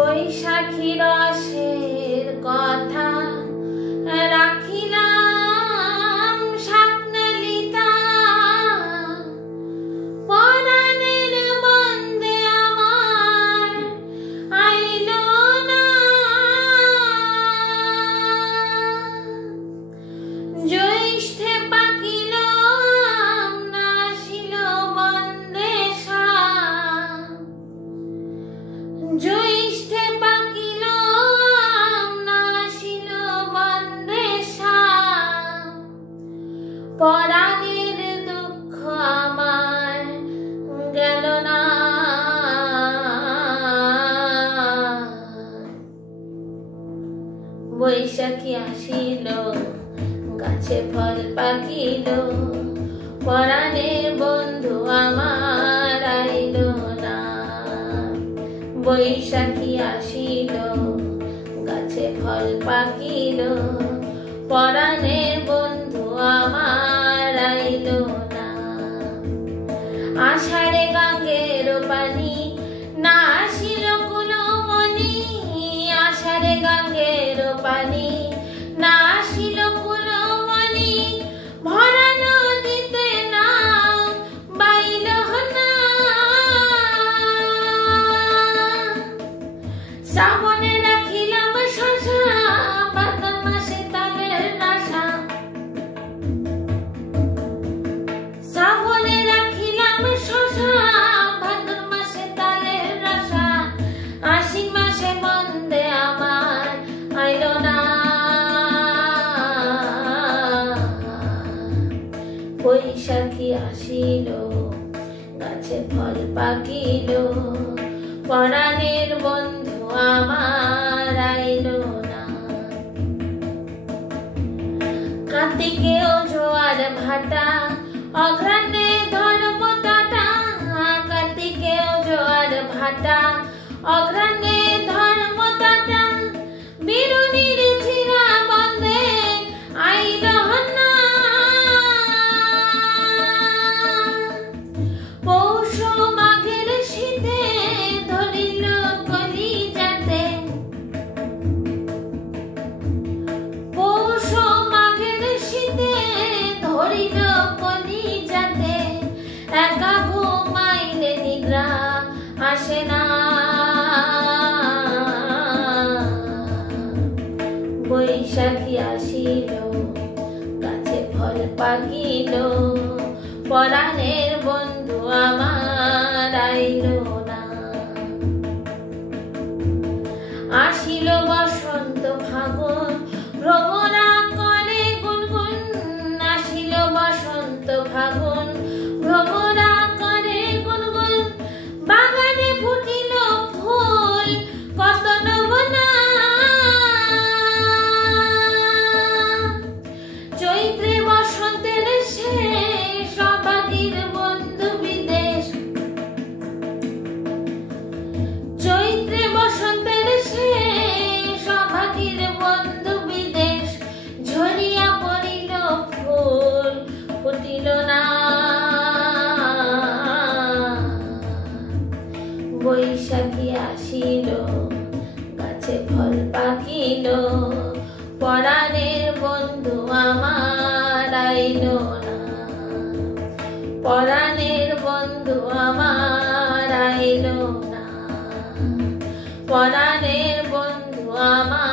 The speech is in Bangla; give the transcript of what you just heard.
বৈশাখী রসের কথা রাখিলাম স্বপ্নলিতা, পরাণের বন্দে আমার আইলো না। জ্যৈষ্ঠে পাকিল নাসিল বন্দে জ্যৈষ্ঠে পাকিল নাসিল বন্দে পরাণের দুঃখ আমার গেল না। বৈশাখী আসিল গাছে ফল পাকিল, পরাণের বন্ধু আমার আইল না। বৈশাখী আসিল গাছে ফল পাকিল, পরাণের বন্ধু আমার আইল না। আষাঢ়ে গঙ্গের পানি না আসিল কুলমণি, আষাঢ়ে গঙ্গের পানি না আসিল কুলমণি, ভরা নদীতে নাও বাইল না। শ্রাবণে রাখিলাম শশা, ভাদ্র মাসে তালের রাশা। শ্রাবণে রাখিলাম শশা, ভাদ্র মাসে তালের রাশা। আশ্বিন মাসে বন্দে আমার আইল না। বৈশাখী আসিল গাছে ফল পাকিল, পরাণের বন্ধু আমার আইল না। কার্তিকেও জোয়ার ভাটা অঘ্রাণে ধর্মদাতা, কার্তিকেও জোয়ার ভাটা অঘ্রাণে ধর্মদাতা। বিরুনির চিরা বন্দে আইল না। পৌষ মাঘের শীতে ধরিল কলিজাতে, পৌষ মাঘের শীতে ধরিল কলিজাতে। একা ঘুমাইলে নিদ্রা আসে না। বৈশাখী আসিল গাছে ফল পাকিল, পরাণের বন্ধু আমার আইল না। আসিল বসন্ত ফাগুন ভ্রমরা করে গুনগুন, আসিল বসন্ত ফাগুন ভ্রমরা করে গুনগুন। বাগানে ফুটিল ফুল কত নবনা, চৈত্রে বসন্তের শেষ অবাগির বন্ধু বিদেশ। চৈত্রে বসন্তের শেষ অবাগির বন্ধু বিদেশ। ঝরিয়া পড়িল ফুল ফুটিল না। বৈশাখী আসিল গাছে ফল পাকিল, পরাণের বন্ধু আমার আইল না। পরাণের বন্ধু আমার আইল না। পরাণের বন্ধু আমার